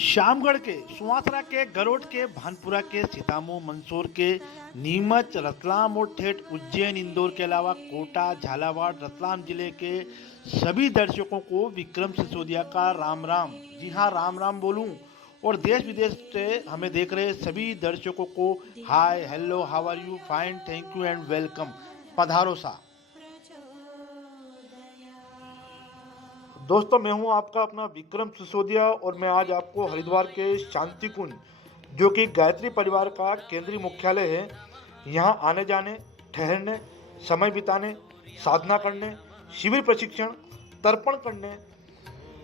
श्यामगढ़ के, सुवासरा के, गरोड के, भानपुरा के, सीतामऊ, मंदसौर के, नीमच, रतलाम और ठेठ उज्जैन, इंदौर के अलावा कोटा, झालावाड़, रतलाम जिले के सभी दर्शकों को विक्रम सिसोदिया का राम राम। जी हाँ, राम राम बोलूं। और देश विदेश से हमें देख रहे सभी दर्शकों को hi, hello, how are you, fine, thank you and welcome. पधारो सा। दोस्तों, मैं हूं आपका अपना विक्रम सिसोदिया और मैं आज आपको हरिद्वार के शांति कुंज, जो कि गायत्री परिवार का केंद्रीय मुख्यालय है, यहां आने जाने, ठहरने, समय बिताने, साधना करने, शिविर प्रशिक्षण, तर्पण करने,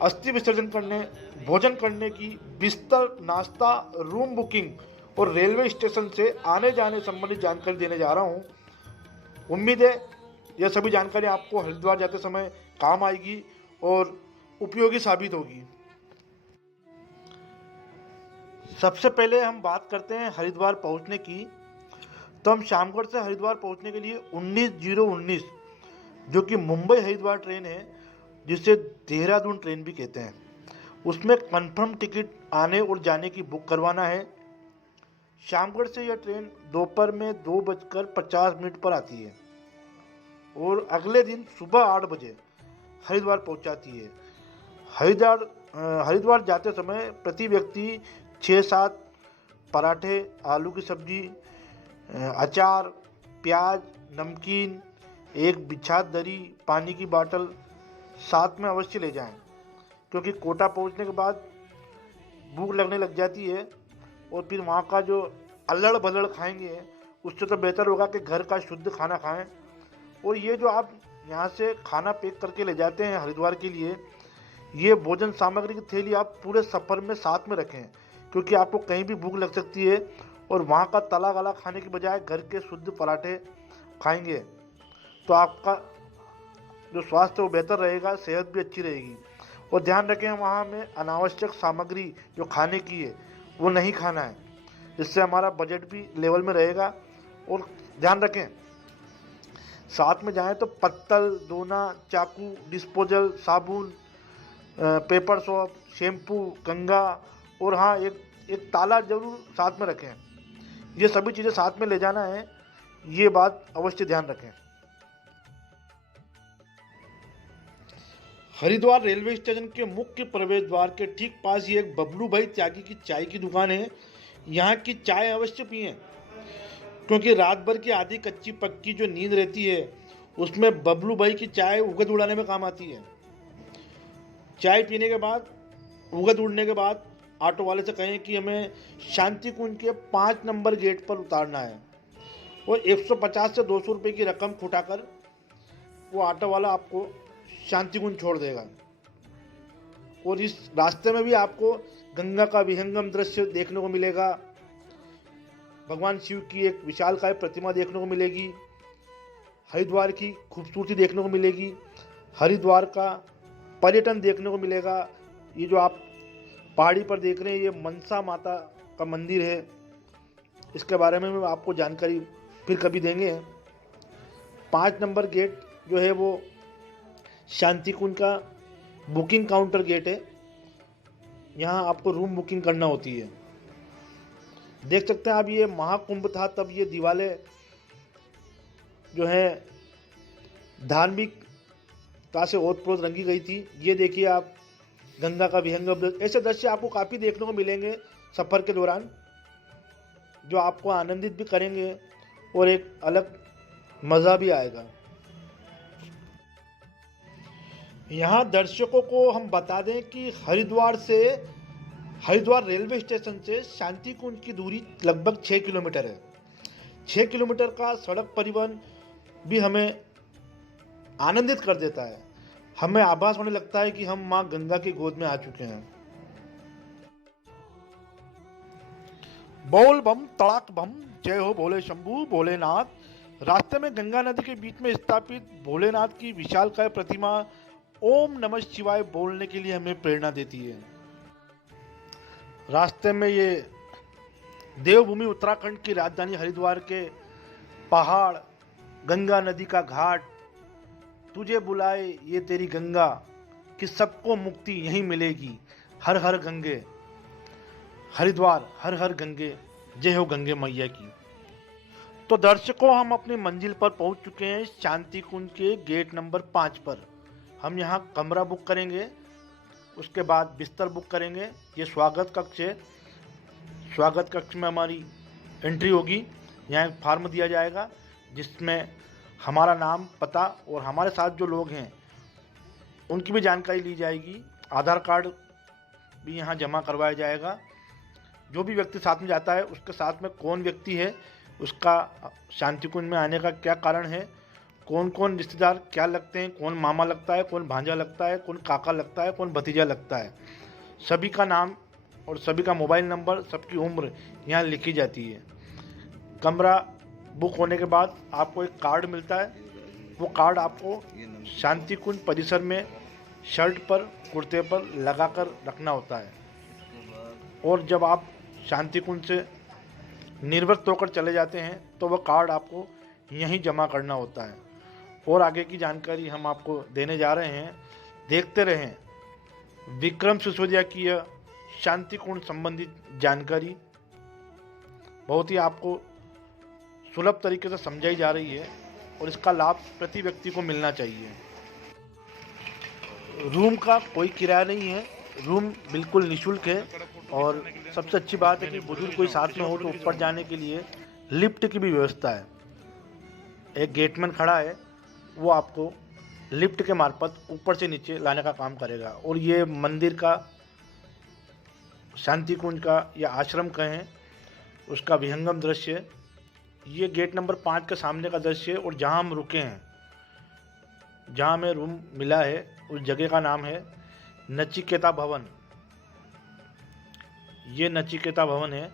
अस्थि विसर्जन करने, भोजन करने की बिस्तर, नाश्ता, रूम बुकिंग और रेलवे स्टेशन से आने जाने संबंधित जानकारी देने जा रहा हूं। उम्मीद है यह सभी जानकारी आपको हरिद्वार जाते समय काम आएगी और उपयोगी साबित होगी। सबसे पहले हम बात करते हैं हरिद्वार पहुंचने की। तो हम शामगढ़ से हरिद्वार पहुंचने के लिए 19:19 जो कि मुंबई हरिद्वार ट्रेन है, जिसे देहरादून ट्रेन भी कहते हैं, उसमें कंफर्म टिकट आने और जाने की बुक करवाना है। शामगढ़ से यह ट्रेन दोपहर में 2:50 पर आती है और अगले दिन सुबह 8 बजे हरिद्वार पहुंचाती है। हरिद्वार जाते समय प्रति व्यक्ति 6-7 पराठे, आलू की सब्जी, अचार, प्याज, नमकीन, एक बिछाद दरी, पानी की बोतल साथ में अवश्य ले जाएं, क्योंकि कोटा पहुंचने के बाद भूख लगने लग जाती है और फिर वहाँ का जो अल्लड़ बल्लड़ खाएंगे उससे तो बेहतर होगा कि घर का शुद्ध खाना खाएं। और ये जो आप यहाँ से खाना पैक करके ले जाते हैं हरिद्वार के लिए, ये भोजन सामग्री की थैली आप पूरे सफ़र में साथ में रखें, क्योंकि आपको कहीं भी भूख लग सकती है और वहाँ का तला गला खाने की बजाय घर के शुद्ध पराठे खाएंगे तो आपका जो स्वास्थ्य वो बेहतर रहेगा, सेहत भी अच्छी रहेगी। और ध्यान रखें, वहाँ में अनावश्यक सामग्री जो खाने की है वो नहीं खाना है, जिससे हमारा बजट भी लेवल में रहेगा। और ध्यान रखें, साथ में जाएं तो पत्तल, दोना, चाकू, डिस्पोजल, साबुन, पेपर सोप, शैम्पू, कंघा और हाँ, एक ताला जरूर साथ में रखें। ये सभी चीज़ें साथ में ले जाना है, ये बात अवश्य ध्यान रखें। हरिद्वार रेलवे स्टेशन के मुख्य प्रवेश द्वार के ठीक पास ही एक बबलू भाई त्यागी की चाय की दुकान है। यहाँ की चाय अवश्य पिएं, क्योंकि रात भर की आधी कच्ची पक्की जो नींद रहती है उसमें बबलू भाई की चाय उगद उड़ाने में काम आती है। चाय पीने के बाद, उगद उड़ने के बाद ऑटो वाले से कहें कि हमें शांति कुंज के 5 नंबर गेट पर उतारना है, और 150 से 200 रुपये की रकम छुटाकर वो ऑटो वाला आपको शांति कुंज छोड़ देगा। और इस रास्ते में भी आपको गंगा का विहंगम दृश्य देखने को मिलेगा, भगवान शिव की एक विशालकाय प्रतिमा देखने को मिलेगी, हरिद्वार की खूबसूरती देखने को मिलेगी, हरिद्वार का पर्यटन देखने को मिलेगा। ये जो आप पहाड़ी पर देख रहे हैं, ये मनसा माता का मंदिर है, इसके बारे में आपको जानकारी फिर कभी देंगे। 5 नंबर गेट जो है वो शांति कुंज का बुकिंग काउंटर गेट है। यहाँ आपको रूम बुकिंग करना होती है। देख सकते हैं आप, ये महाकुंभ था तब ये दीवारें जो है धार्मिकता से ओतप्रोत रंगी गई थी। ये देखिए आप, गंगा का विहंगम, ऐसे दृश्य आपको काफ़ी देखने को मिलेंगे सफ़र के दौरान, जो आपको आनंदित भी करेंगे और एक अलग मज़ा भी आएगा। यहाँ दर्शकों को हम बता दें कि हरिद्वार रेलवे स्टेशन से शांति कुंज की दूरी लगभग 6 किलोमीटर है। 6 किलोमीटर का सड़क परिवहन भी हमें आनंदित कर देता है। हमें आभास होने लगता है कि हम माँ गंगा की गोद में आ चुके हैं। बोल बम तड़ाक बम, जय हो भोले शंभू भोलेनाथ। रास्ते में गंगा नदी के बीच में स्थापित भोलेनाथ की विशालकाय प्रतिमा ओम नमः शिवाय बोलने के लिए हमें प्रेरणा देती है। रास्ते में ये देवभूमि उत्तराखंड की राजधानी हरिद्वार के पहाड़, गंगा नदी का घाट, तुझे बुलाए ये तेरी गंगा कि सबको मुक्ति यहीं मिलेगी, हर हर गंगे, हरिद्वार हर हर गंगे, जय हो गंगे मैया की। तो दर्शकों, हम अपनी मंजिल पर पहुंच चुके हैं, शांति कुंज के गेट नंबर 5 पर। हम यहां कमरा बुक करेंगे, उसके बाद बिस्तर बुक करेंगे। ये स्वागत कक्ष है। स्वागत कक्ष में हमारी एंट्री होगी। यहाँ एक फॉर्म दिया जाएगा जिसमें हमारा नाम, पता और हमारे साथ जो लोग हैं उनकी भी जानकारी ली जाएगी। आधार कार्ड भी यहाँ जमा करवाया जाएगा। जो भी व्यक्ति साथ में जाता है उसके साथ में कौन व्यक्ति है, उसका शांति कुंज में आने का क्या कारण है, कौन कौन रिश्तेदार क्या लगते हैं, कौन मामा लगता है, कौन भांजा लगता है, कौन काका लगता है, कौन भतीजा लगता है, सभी का नाम और सभी का मोबाइल नंबर, सबकी उम्र यहाँ लिखी जाती है। कमरा बुक होने के बाद आपको एक कार्ड मिलता है। वो कार्ड आपको शांति कुंज परिसर में शर्ट पर, कुर्ते पर लगा कर रखना होता है। और जब आप शांति कुंज से निर्वृत्त होकर चले जाते हैं तो वह कार्ड आपको यहीं जमा करना होता है। और आगे की जानकारी हम आपको देने जा रहे हैं। देखते रहें विक्रम सिसोदिया की यह शांति कुंज संबंधित जानकारी। बहुत ही आपको सुलभ तरीके से समझाई जा रही है और इसका लाभ प्रति व्यक्ति को मिलना चाहिए। रूम का कोई किराया नहीं है, रूम बिल्कुल निःशुल्क है। और सबसे अच्छी बात है कि बुजुर्ग कोई साथ में हो तो ऊपर जाने के लिए लिफ्ट की भी व्यवस्था है। एक गेटमैन खड़ा है, वो आपको लिफ्ट के मार्फत ऊपर से नीचे लाने का काम करेगा। और ये मंदिर का, शांति कुंज का या आश्रम कहें, उसका विहंगम दृश्य है। ये गेट नंबर 5 के सामने का दृश्य है। और जहाँ हम रुके हैं, जहाँ हमें रूम मिला है, उस जगह का नाम है नचिकेता भवन। ये नचिकेता भवन है।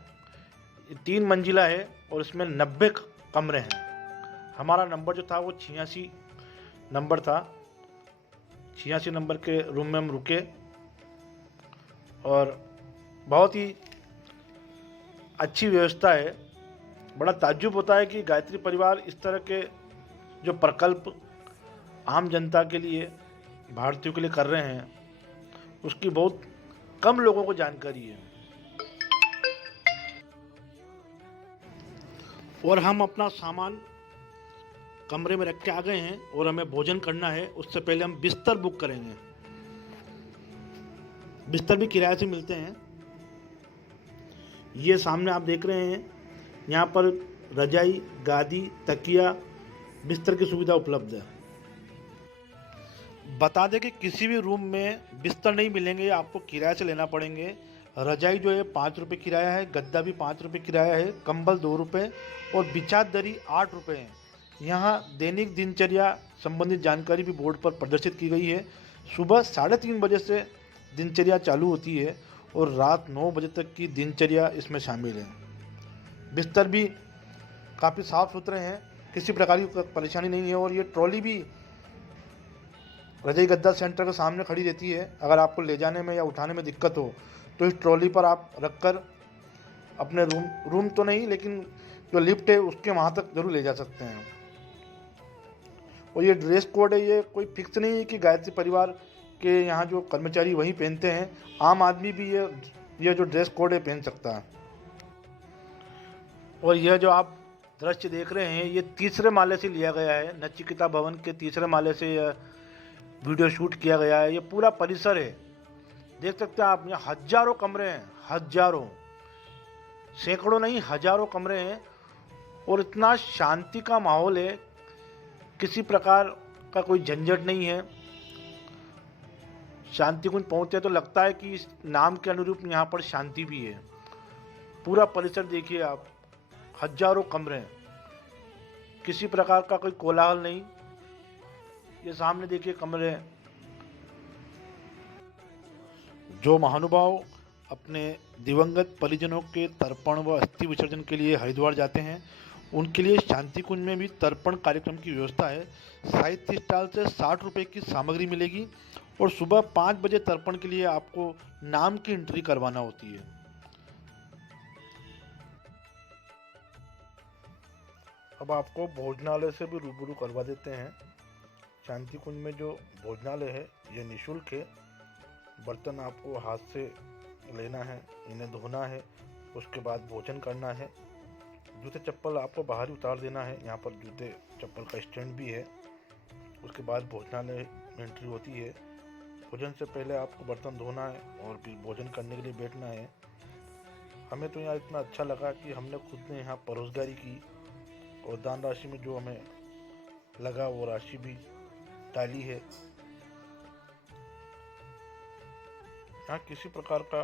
3 मंजिला है और इसमें 90 कमरे हैं। हमारा नंबर जो था वो 86 नंबर था। 86 नंबर के रूम में हम रुके और बहुत ही अच्छी व्यवस्था है। बड़ा ताज्जुब होता है कि गायत्री परिवार इस तरह के जो प्रकल्प आम जनता के लिए, भारतीयों के लिए कर रहे हैं, उसकी बहुत कम लोगों को जानकारी है। और हम अपना सामान कमरे में रख के आ गए हैं और हमें भोजन करना है। उससे पहले हम बिस्तर बुक करेंगे। बिस्तर भी किराए से मिलते हैं। ये सामने आप देख रहे हैं, यहाँ पर रजाई, गादी, तकिया, बिस्तर की सुविधा उपलब्ध है। बता दें कि किसी भी रूम में बिस्तर नहीं मिलेंगे, आपको किराए से लेना पड़ेंगे। रजाई जो है 5 रुपये किराया है, गद्दा भी 5 रुपये किराया है, कंबल 2 रुपये और बिछाद दरी 8 रुपये है। यहाँ दैनिक दिनचर्या संबंधित जानकारी भी बोर्ड पर प्रदर्शित की गई है। सुबह 3:30 बजे से दिनचर्या चालू होती है और रात 9 बजे तक की दिनचर्या इसमें शामिल है। बिस्तर भी काफ़ी साफ़ सुथरे हैं, किसी प्रकार की परेशानी नहीं है। और ये ट्रॉली भी रजाई गद्दा सेंटर के सामने खड़ी रहती है। अगर आपको ले जाने में या उठाने में दिक्कत हो तो इस ट्रॉली पर आप रखकर अपने रूम तो नहीं, लेकिन जो लिफ्ट है उसके वहाँ तक जरूर ले जा सकते हैं। और ये ड्रेस कोड है, ये कोई फिक्स नहीं है कि गायत्री परिवार के यहाँ जो कर्मचारी वही पहनते हैं। आम आदमी भी ये जो ड्रेस कोड है पहन सकता है। और यह जो आप दृश्य देख रहे हैं, ये 3रे माले से लिया गया है। नचिकेता भवन के 3रे माले से यह वीडियो शूट किया गया है। ये पूरा परिसर है, देख सकते हैं आप। यहाँ हजारों कमरे हैं, हजारों, सैकड़ों नहीं, हजारों कमरे हैं। और इतना शांति का माहौल है, किसी प्रकार का कोई झंझट नहीं है। शांति कुंज पहुँचते तो लगता है कि इस नाम के अनुरूप यहाँ पर शांति भी है। पूरा परिसर देखिए आप, हजारों कमरे हैं, किसी प्रकार का कोई कोलाहल नहीं। ये सामने देखिए कमरे हैं। जो महानुभाव अपने दिवंगत परिजनों के तर्पण व अस्थि विसर्जन के लिए हरिद्वार जाते हैं, उनके लिए शांति कुंज में भी तर्पण कार्यक्रम की व्यवस्था है। साहित्य स्टॉल से 60 रुपये की सामग्री मिलेगी और सुबह 5 बजे तर्पण के लिए आपको नाम की एंट्री करवाना होती है। अब आपको भोजनालय से भी रूबरू करवा देते हैं। शांति कुंज में जो भोजनालय है ये निःशुल्क है। बर्तन आपको हाथ से लेना है, इन्हें धोना है, उसके बाद भोजन करना है। जूते चप्पल आपको बाहर ही उतार देना है। यहाँ पर जूते चप्पल का स्टैंड भी है। उसके बाद भोजनालय में एंट्री होती है। भोजन से पहले आपको बर्तन धोना है और फिर भोजन करने के लिए बैठना है। हमें तो यहाँ इतना अच्छा लगा कि हमने खुद ने यहाँ परोसगारी की और दान राशि में जो हमें लगा वो राशि भी डाली है। यहाँ किसी प्रकार का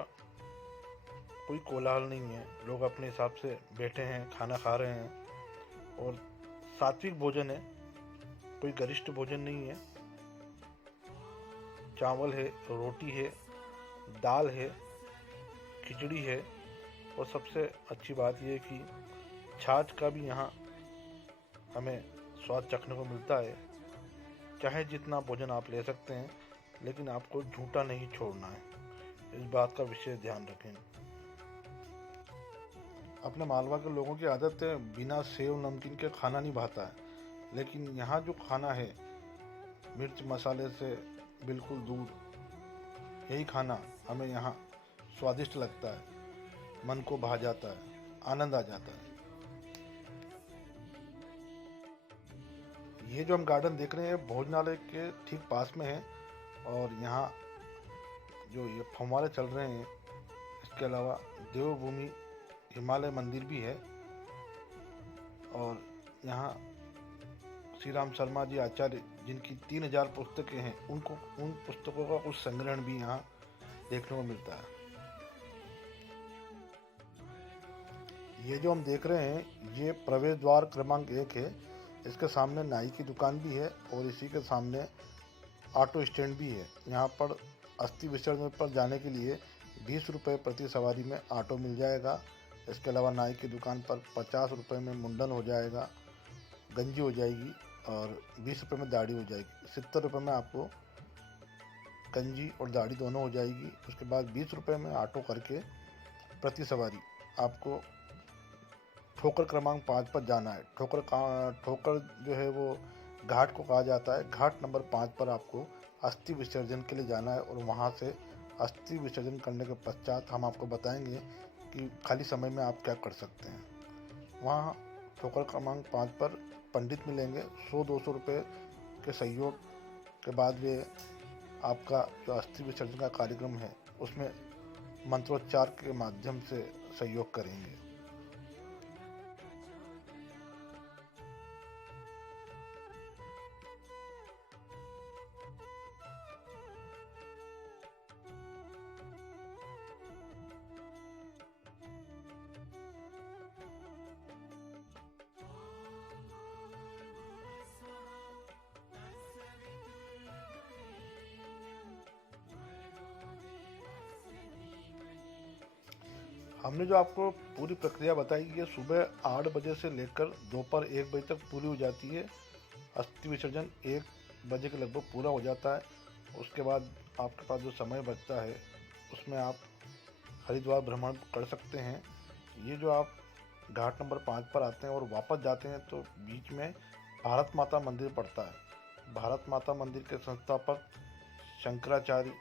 कोई कोलाहल नहीं है, लोग अपने हिसाब से बैठे हैं, खाना खा रहे हैं और सात्विक भोजन है, कोई गरिष्ठ भोजन नहीं है। चावल है, रोटी है, दाल है, खिचड़ी है और सबसे अच्छी बात यह है कि छाछ का भी यहाँ हमें स्वाद चखने को मिलता है। चाहे जितना भोजन आप ले सकते हैं, लेकिन आपको झूठा नहीं छोड़ना है, इस बात का विशेष ध्यान रखें। अपने मालवा के लोगों की आदत है बिना सेव नमकीन के खाना नहीं भाता है, लेकिन यहाँ जो खाना है मिर्च मसाले से बिल्कुल दूर, यही खाना हमें यहाँ स्वादिष्ट लगता है, मन को भा जाता है, आनंद आ जाता है। ये जो हम गार्डन देख रहे हैं भोजनालय के ठीक पास में है और यहाँ जो ये फव्वारे चल रहे हैं, इसके अलावा देवभूमि हिमालय मंदिर भी है और यहाँ श्री राम शर्मा जी आचार्य जिनकी 3000 पुस्तकें हैं, उन पुस्तकों का कुछ संग्रहण भी यहाँ देखने को मिलता है। ये जो हम देख रहे हैं ये प्रवेश द्वार क्रमांक 1 है। इसके सामने नाई की दुकान भी है और इसी के सामने ऑटो स्टैंड भी है। यहाँ पर अस्थि विसर्जन पर जाने के लिए 20 रुपये प्रति सवारी में ऑटो मिल जाएगा। इसके अलावा नाई की दुकान पर 50 रुपये में मुंडन हो जाएगा, गंजी हो जाएगी और 20 रुपये में दाढ़ी हो जाएगी। 70 रुपये में आपको गंजी और दाढ़ी दोनों हो जाएगी। उसके बाद 20 रुपये में ऑटो करके प्रति सवारी आपको ठोकर क्रमांक 5 पर जाना है। ठोकर जो है वो घाट को कहा जाता है। घाट नंबर 5 पर आपको अस्थि विसर्जन के लिए जाना है और वहाँ से अस्थि विसर्जन करने के पश्चात हम आपको बताएंगे कि खाली समय में आप क्या कर सकते हैं। वहाँ ठोकर क्रमांक 5 पर पंडित मिलेंगे। 100-200 रुपये के सहयोग के बाद वे आपका जो अस्थि विसर्जन का कार्यक्रम है उसमें मंत्रोच्चार के माध्यम से सहयोग करेंगे। हमने जो आपको पूरी प्रक्रिया बताई ये सुबह 8 बजे से लेकर दोपहर 1 बजे तक पूरी हो जाती है। अस्थि विसर्जन 1 बजे के लगभग पूरा हो जाता है। उसके बाद आपके पास जो समय बचता है उसमें आप हरिद्वार भ्रमण कर सकते हैं। ये जो आप घाट नंबर 5 पर आते हैं और वापस जाते हैं तो बीच में भारत माता मंदिर पड़ता है। भारत माता मंदिर के संस्थापक शंकराचार्य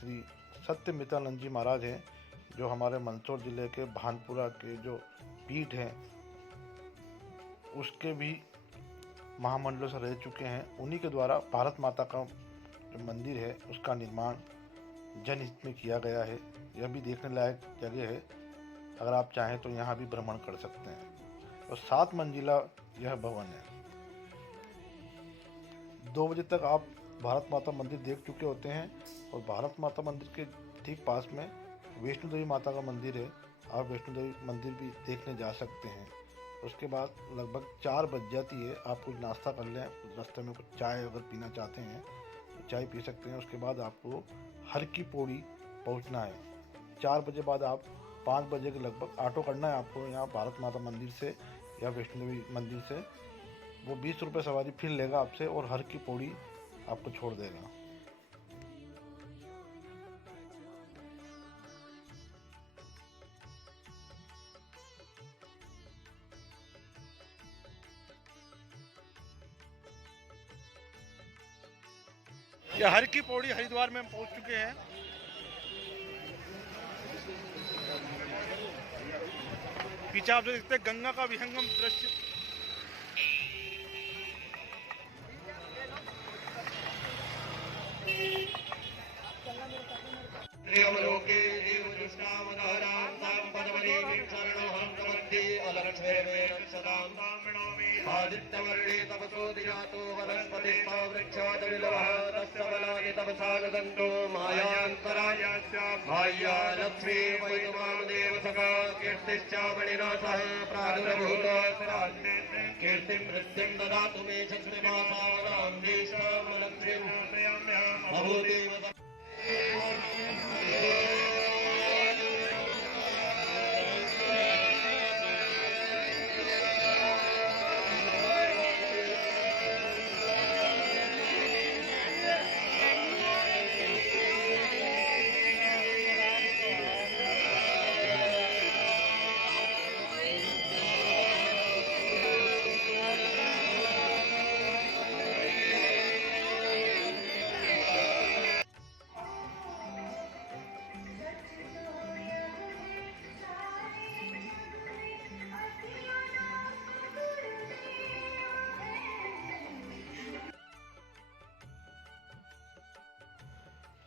श्री सत्यमित्रानंद जी महाराज हैं, जो हमारे मंदसौर ज़िले के भानपुरा के जो पीठ हैं उसके भी महामंडलों से रह चुके हैं। उन्हीं के द्वारा भारत माता का जो मंदिर है उसका निर्माण जनहित में किया गया है। यह भी देखने लायक जगह है, अगर आप चाहें तो यहाँ भी भ्रमण कर सकते हैं। और 7 मंजिला यह भवन है। 2 बजे तक आप भारत माता मंदिर देख चुके होते हैं और भारत माता मंदिर के ठीक पास में वैष्णो देवी माता का मंदिर है। आप वैष्णो देवी मंदिर भी देखने जा सकते हैं। उसके बाद लगभग 4 बज जाती है। आप कुछ नाश्ता कर लें, रास्ते में कुछ चाय अगर पीना चाहते हैं तो चाय पी सकते हैं। उसके बाद आपको हर की पौड़ी पहुंचना है। 4 बजे बाद आप 5 बजे के लगभग ऑटो करना है आपको यहाँ भारत माता मंदिर से या वैष्णो देवी मंदिर से। वो 20 रुपये सवारी फिर लेगा आपसे और हर की पौड़ी आपको छोड़ देगा। ये हर की पौड़ी हरिद्वार में हम पहुंच चुके हैं। पीछे आप देख सकते हैं गंगा का विहंगम दृश्य। लोके देवदृष्टावतारां पदवलीं शरणोऽहं प्रपद्ये अलक्ष्मीर्मेण सदां आदित्यवर्णे तपसो दिनातो वनस्पतिस्था वृक्षादविलवः तस्य बलानि तपसा ददन्तो मायान्तरायास्य माया लक्ष्मी वैतमामदेव सखा कीर्तिश्चामणिना सह प्रादुर्भूत कीर्तिं वृद्धिं ददातु मे चक्षुर्मासावदां देशमलक्ष्मीं बभूदेव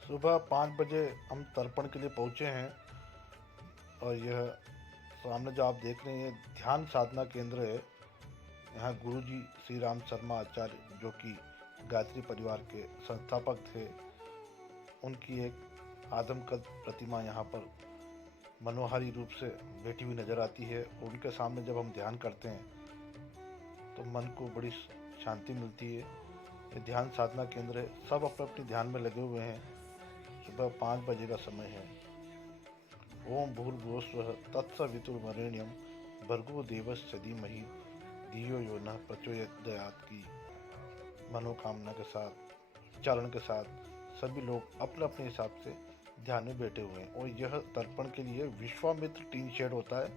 सुबह 5 बजे हम तर्पण के लिए पहुँचे हैं और यह सामने जो आप देख रहे हैं ध्यान साधना केंद्र है। यहाँ गुरुजी श्री राम शर्मा आचार्य जो कि गायत्री परिवार के संस्थापक थे, उनकी एक आदमकद प्रतिमा यहाँ पर मनोहारी रूप से बैठी हुई नज़र आती है। उनके सामने जब हम ध्यान करते हैं तो मन को बड़ी शांति मिलती है। ये ध्यान साधना केंद्र है, सब अपने अपने ध्यान में लगे हुए हैं। सुबह 5 बजे का समय है। ओम भूर्भुवस्वः तत्सवितुर्वरेण्यं भर्गो देवस्य धीमहि धियो यो नः प्रचोदयात् की मनोकामना के साथ, उच्चारण के साथ सभी लोग अपने अपने हिसाब से ध्यान में बैठे हुए हैं। और यह तर्पण के लिए विश्वामित्र टीन शेड होता है,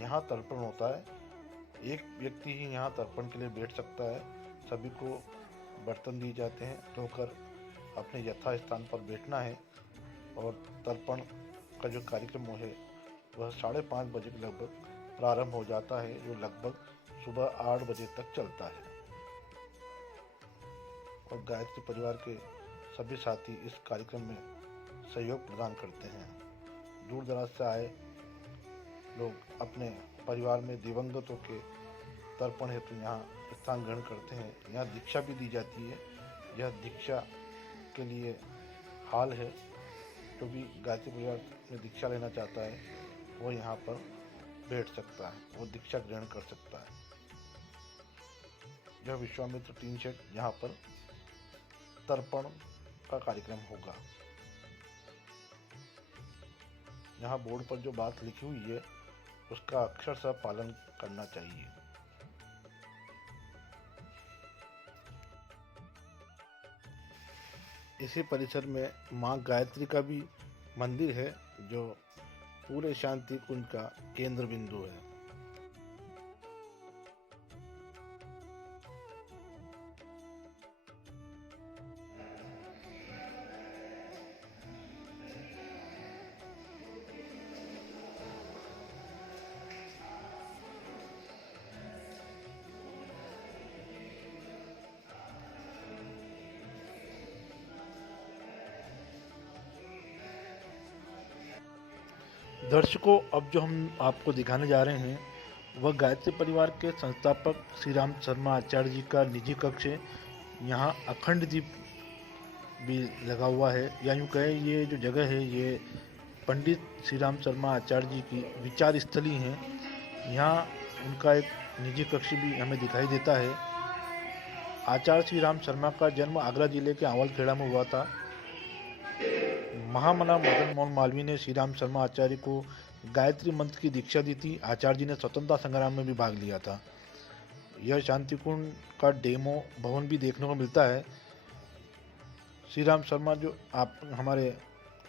यहाँ तर्पण होता है। एक व्यक्ति ही यहाँ तर्पण के लिए बैठ सकता है। सभी को बर्तन दिए जाते हैं, धोकर अपने यथा स्थान पर बैठना है। और तर्पण का जो कार्यक्रम है वह 5:30 बजे के लगभग प्रारंभ हो जाता है, जो लगभग सुबह 8 बजे तक चलता है। और गायत्री परिवार के सभी साथी इस कार्यक्रम में सहयोग प्रदान करते हैं। दूर दराज से आए लोग अपने परिवार में दिवंगतों के तर्पण हेतु यहाँ स्थान ग्रहण करते हैं। यहाँ दीक्षा भी दी जाती है। यह दीक्षा के लिए हाल है। जो भी गायत्री परिवार में दीक्षा लेना चाहता है वो यहाँ पर बैठ सकता है, वो दीक्षा ग्रहण कर सकता है। यह विश्वामित्र टीन शेड, यहाँ पर तर्पण का कार्यक्रम होगा। यहाँ बोर्ड पर जो बात लिखी हुई है उसका अक्षरशः पालन करना चाहिए। इसी परिसर में माँ गायत्री का भी मंदिर है जो पूरे शांति कुंज का केंद्र बिंदु है। दर्शकों, अब जो हम आपको दिखाने जा रहे हैं वह गायत्री परिवार के संस्थापक श्री राम शर्मा आचार्य जी का निजी कक्ष है। यहाँ अखंड दीप भी लगा हुआ है, या यूँ कहें ये जो जगह है ये पंडित श्री राम शर्मा आचार्य जी की विचार स्थली है। यहाँ उनका एक निजी कक्ष भी हमें दिखाई देता है। आचार्य श्री राम शर्मा का जन्म आगरा जिले के आंवलखेड़ा में हुआ था। महामना मदन मोहन मालवीय ने श्री राम शर्मा आचार्य को गायत्री मंत्र की दीक्षा दी थी। आचार्य जी ने स्वतंत्रता संग्राम में भी भाग लिया था। यह शांतिकुंज का डेमो भवन भी देखने को मिलता है। श्री राम शर्मा जो आप हमारे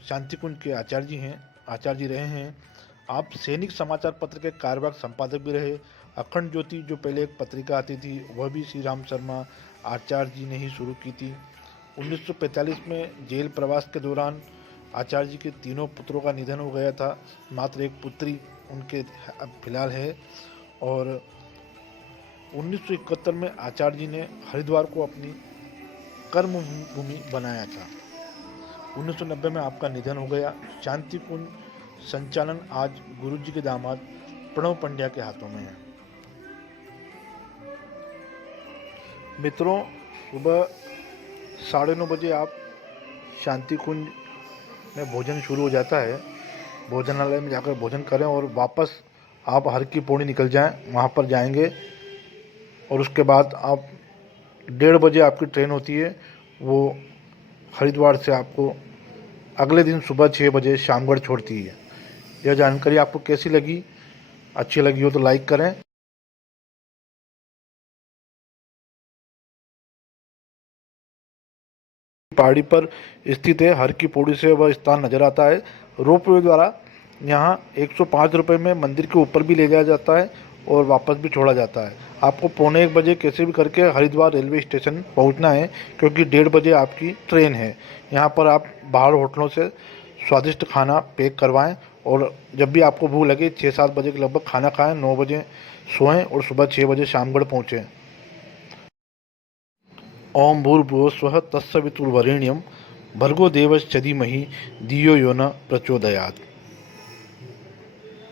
शांतिकुंज के आचार्य जी हैं, आचार्य जी रहे हैं। आप सैनिक समाचार पत्र के कार्यवाहक संपादक भी रहे। अखंड ज्योति जो पहले एक पत्रिका आती थी वह भी श्री राम शर्मा आचार्य जी ने ही शुरू की थी। 1945 में जेल प्रवास के दौरान आचार्य जी के तीनों पुत्रों का निधन हो गया था, मात्र एक पुत्री उनके अब फिलहाल है। और 1971 में आचार्य जी ने हरिद्वार को अपनी कर्म भूमि बनाया था। 1990 में आपका निधन हो गया। शांति कुंज संचालन आज गुरु जी के दामाद प्रणव पंड्या के हाथों में है। मित्रों, सुबह 9:30 बजे आप शांति कुंज में भोजन शुरू हो जाता है। भोजनालय में जाकर भोजन करें और वापस आप हर की पौड़ी निकल जाएं, वहाँ पर जाएंगे। और उसके बाद आप 1:30 बजे आपकी ट्रेन होती है, वो हरिद्वार से आपको अगले दिन सुबह 6 बजे शामगढ़ छोड़ती है। यह जानकारी आपको कैसी लगी? अच्छी लगी हो तो लाइक करें। पहाड़ी पर स्थित है, हर की पौड़ी से वह स्थान नजर आता है। रोपवे द्वारा यहाँ 105 रुपये में मंदिर के ऊपर भी ले जाया जाता है और वापस भी छोड़ा जाता है। आपको 12:45 बजे कैसे भी करके हरिद्वार रेलवे स्टेशन पहुँचना है, क्योंकि 1:30 बजे आपकी ट्रेन है। यहाँ पर आप बाहर होटलों से स्वादिष्ट खाना पैक करवाएं और जब भी आपको भूख लगे 6-7 बजे के लगभग खाना खाएं, 9 बजे सोएं और सुबह 6 बजे शामगढ़ पहुँचें। ओम भूर्भुवः स्वः तत्सवितुर्वरेण्यं भर्गो देवस्य धीमहि धियो यो न प्रचोदयात्।